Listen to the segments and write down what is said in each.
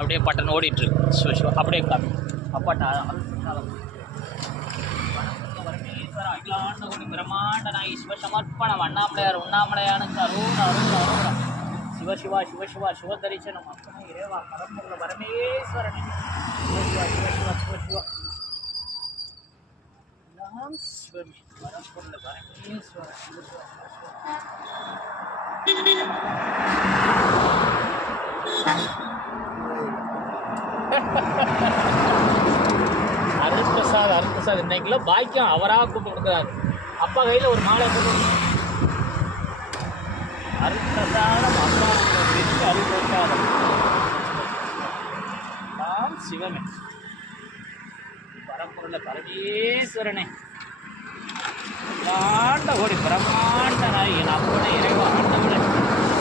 அப்படியே பட்டன் ஓடிட்டு இருக்கு. அப்படியே காமி அப்பாட்டா அகிலாண்ட பிரம்மாண்ட நாய் சிவசமர்ப்பணம் அண்ணாமலையார் உண்ணாமலையான அருண் அருண் அருண் சிவசிவா சிவசிவா சிவதரிசனம் அப்பனே இறைவா பரம்பொருள பரமேஸ்வரனே சிவசிவா சிவசிவா சிவசிவா எல்லாம் சிவமே பரம்பொருள பரமேஸ்வரன் சிவசிவா அருள்பிரசாத் அருள்பிரசாத் இன்னைக்குள்ள பாக்கியம் அவராக கூப்பிட்டு கொடுக்குறாரு. அப்பா கையில் ஒரு மாலை போட்டு அருள்பிரசாதம் அப்பா பெரிய அருள்பிரசாதம் நாம் சிவமே பரம்பொருள பரமேஸ்வரனே ஆண்ட ஓடி பிரம்மாண்ட நாய் என் அப்பனே இறைவா ஆண்டவனே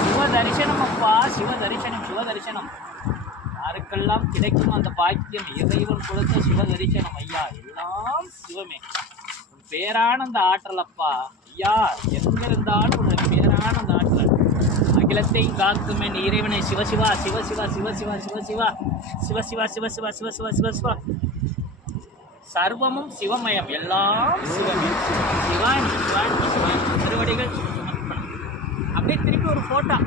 சிவ தரிசனம் அப்பா சிவ தரிசனம் சிவ தரிசனம் யாருக்கெல்லாம் கிடைக்கும் அந்த பாக்கியம் இறைவன் கொடுத்த சிவ தரிசனம் ஐயா எல்லாம் சிவமே உன் பேரான அந்த ஆற்றல் அப்பா ஐயா எங்கிருந்தாலும் உன் பேரான அந்த ஆற்றல் அகிலத்தை காக்கும் என் இறைவனை சிவசிவா சிவசிவா சிவசிவா சிவசிவா சிவசிவா சிவசிவா சிவசிவா சிவசிவா சர்வமும் சிவமயம் எல்லாம் சிவமே சிவானி சிவானி சிவானி திருவடிகள் சமர்ப்பணம். அப்படியே திருப்பி ஒரு போட்டோ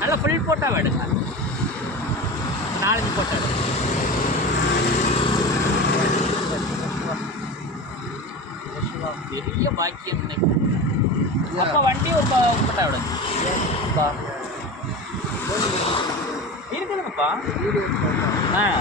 நல்லா ஃபுல் போட்டோ எடுங்க. 4-5 போட்டோ எடுங்க. பெரிய பாக்கியம் இன்னைக்கு. அப்போ வண்டி ஒரு போட்டோ எடுங்க இருக்குதுங்கப்பா. ஆ